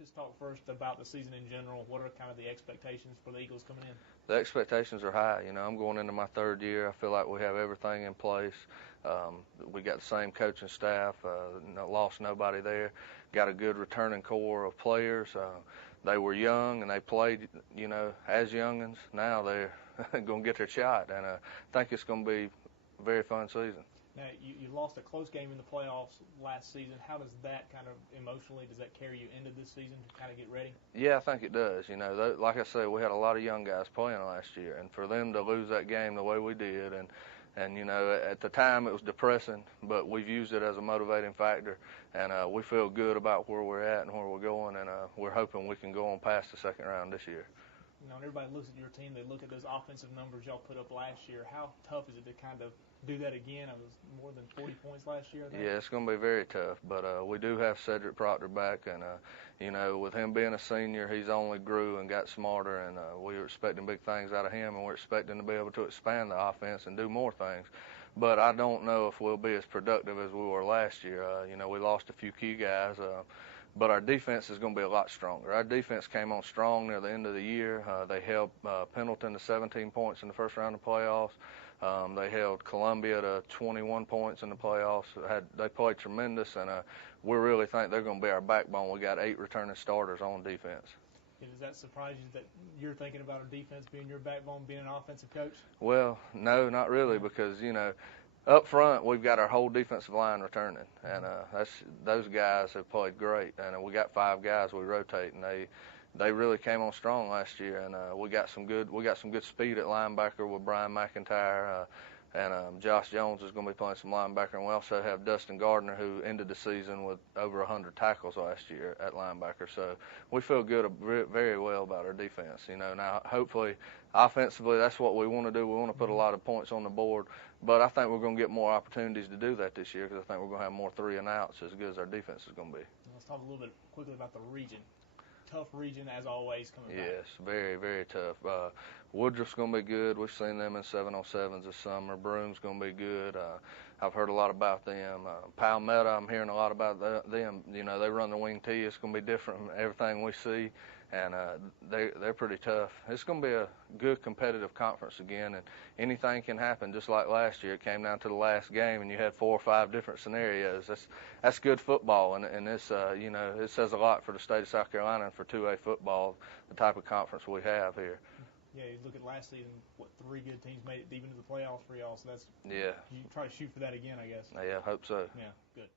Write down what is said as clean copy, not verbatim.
just talk first about the season in general. What are kind of the expectations for the Eagles coming in? The expectations are high. You know, I'm going into my third year. I feel like we have everything in place. We got the same coaching staff, lost nobody there. Got a good returning core of players. They were young and they played, you know, as youngins. Now they're going to get their shot, and I think it's going to be a very fun season. Now, you lost a close game in the playoffs last season. How does that kind of emotionally, does that carry you into this season to kind of get ready? Yeah, I think it does. You know, like I said, we had a lot of young guys playing last year, and for them to lose that game the way we did, and you know, at the time it was depressing, but we've used it as a motivating factor, and we feel good about where we're at and where we're going, and we're hoping we can go on past the second round this year. You know, when everybody looks at your team, they look at those offensive numbers y'all put up last year. How tough is it to kind of do that again? It was more than 40 points last year, I think. Yeah, it's going to be very tough, but we do have Cedric Proctor back, and you know, with him being a senior, he's only grew and got smarter, and we were expecting big things out of him, and we're expecting to be able to expand the offense and do more things. But I don't know if we'll be as productive as we were last year. You know, we lost a few key guys, but our defense is going to be a lot stronger. Our defense came on strong near the end of the year. They held Pendleton to 17 points in the first round of playoffs. They held Columbia to 21 points in the playoffs. They played tremendous, and we really think they're going to be our backbone. We got 8 returning starters on defense. Does that surprise you that you're thinking about our defense being your backbone, being an offensive coach? Well, no, not really, because, you know, up front we've got our whole defensive line returning, and those guys have played great. And we got 5 guys we rotate, and they really came on strong last year. And we got some good speed at linebacker with Brian McIntyre. And Josh Jones is going to be playing some linebacker. And we also have Dustin Gardner, who ended the season with over 100 tackles last year at linebacker. So we feel good, very well about our defense. You know, now hopefully offensively that's what we want to do. We want to put a lot of points on the board. But I think we're going to get more opportunities to do that this year, because I think we're going to have more 3 and outs as good as our defense is going to be. Let's talk a little bit quickly about the region. Tough region, as always, coming back. Yes, very, very tough. Woodruff's going to be good. We've seen them in 7-on-7s this summer. Broom's going to be good. I've heard a lot about them. Palmetto, I'm hearing a lot about them. You know, they run the wing tee. It's going to be different from everything we see, and they're pretty tough. It's going to be a good competitive conference again, and anything can happen. Just like last year, it came down to the last game, and you had 4 or 5 different scenarios. That's good football, and it's you know, it says a lot for the state of South Carolina and for 2A football, the type of conference we have here. Yeah, you look at last season, 3 good teams made it deep into the playoffs for y'all, so that's, yeah. You try to shoot for that again, I guess. Yeah, I hope so. Yeah, good.